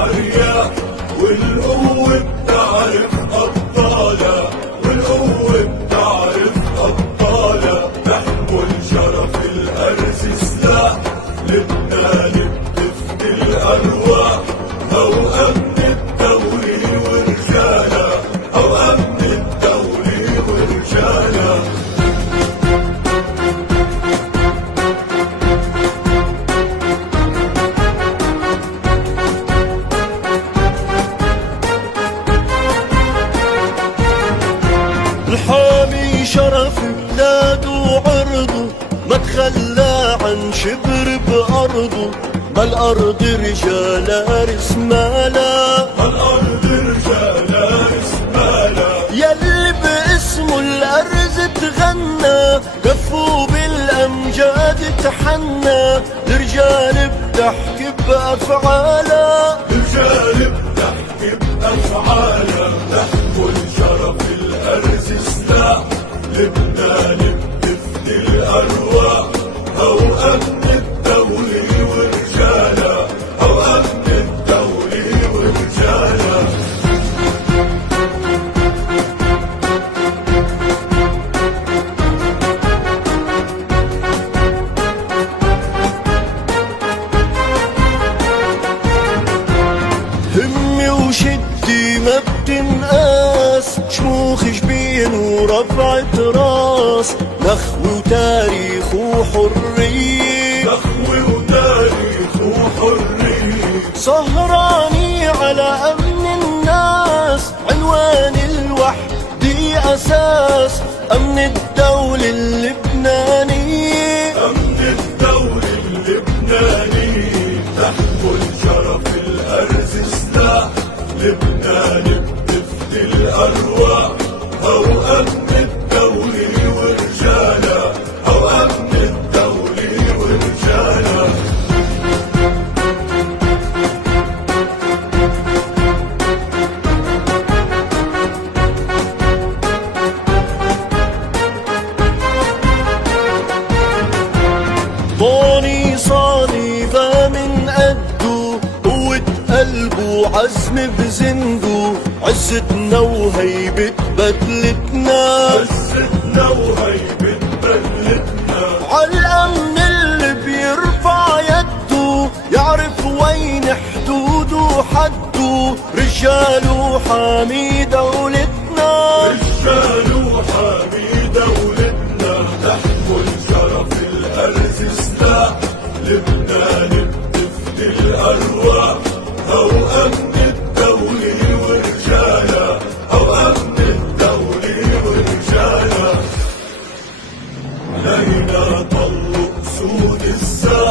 حرية، والقوة بتعرف أبطالها، والقوة بتعرف أبطالها. نحمل شرف الأرز سلاح، لبنان بتفدي الأرواح. أو أمن الدولة ورجالها، أو أمن الدولة ورجالها. الحامي شرف بلاده وعرضه، ما تخلى عن شبر بأرضه. ما الأرض رجالها رسمالها، ما الأرض رجالها رسمالها. يلي باسمه الأرز تغنى، كفوا بالأمجاد تحنى. الرجال بتحكي بأفعالها، الرجال بتحكي بأفعالها. نحمل شرف الأرز سلاح، لبنان بتفدي الأرواح. أو أمن الدولة ورجالها، أو أمن الدولة ورجالها. همي وشدي ما بتنقاس، شموخ جبين ورفعة راس. نخوة وتاريخ وحرية، نخوة وتاريخ وحرية. سهراني على أمن الناس، عنوان الوحدة أساس. أمن الدولة اللبنانية، أمن الدولة اللبنانية. نحمل شرف الأرز سلاح، لبنان بتفدي الأرواح. أو أمن الدولة ورجالها، أو أمن الدولة ورجالها. طوني صليبة من قده، قوة قلبه عزم بزنده. عزتنا وهيبة بدلتنا، عزتنا وهيبة بلدنا. عالأمن اللي بيرفع يده، يعرف وين حدوده وحده. رجال وحامي دولتنا، رجال وحامي دولتنا. نحمل شرف الأرز سلاح، لبنان بتفدي الأرواح. أو أمن الدولة ورجالها، أو أمن الدولة ورجالها. علينا طلوا أسود الساحة،